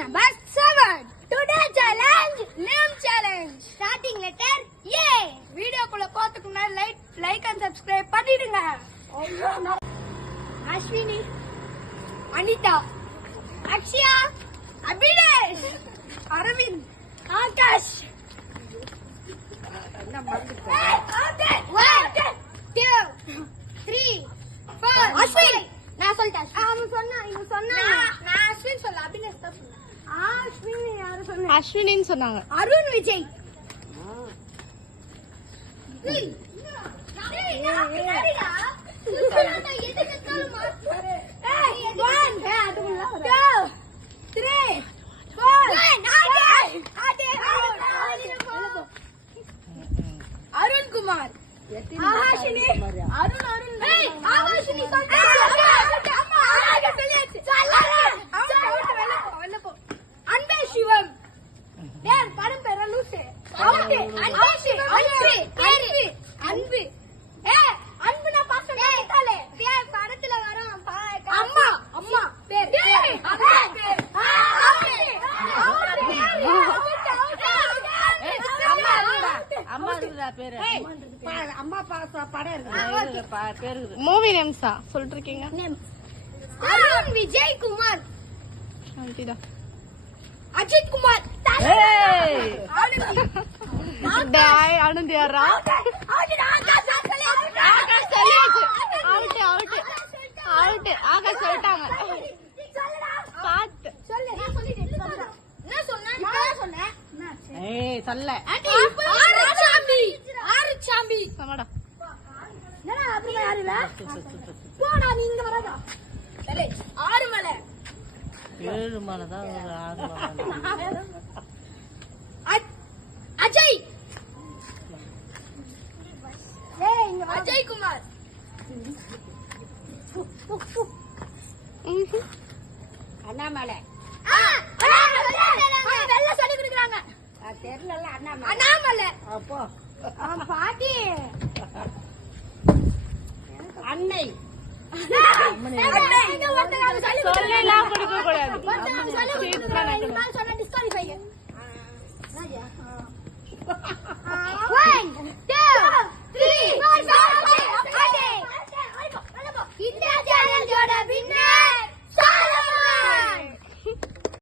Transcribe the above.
number 7. Today challenge, name challenge. Starting letter A. Video குள்ள போறதுக்கு முன்னாடி like and subscribe பண்ணிடுங்க. அஸ்வினி, அனிதா, அக்ஷயா, அபினேஷ், அரவிந்த், ஆகாஷ். என்ன மறந்துட்டே? 1 2 3 4 அஸ்வின். நான் சொல்லிட்டேன். இவன் சொன்னா நான் அஸ்வின் சொல்ல, அபினேஷ் தான் சொன்னா. அஸ்வின் யாரு சொன்னா? அஸ்வினின்னு சொன்னாங்க. அருண் விஜய். அருண்குமார், ஆகாஷினி, அருண் ஆகாஷினி அன்பே சிவம். படம் பேர லூசு. அன்பு அன்புனா பாசத்தாலே படத்துல வரும். அம்மா அம்மா பேர் அம்மா படம் இருக்கு. மூவி நேம்ஸா சொல்லிட்டு இருக்கீங்க? அருண் விஜய் குமார், அஜித் குமார், ஆனந்த் யாரா? ஆகாஷ் சொல்லிட்டாங்க. சொல்ல ஆறுமலை, ஏழுமலை தான். அஜய் அஜய் குமார், அண்ணாமலை. வெள்ள சொல்லி கொடுக்குறாங்க. தெரியல. அண்ணாமலை பாட்டி, அன்னை. சொல்லலாம் கொடுக்க கூடாது. சொன்ன டிஸ்குவாலிஃபை.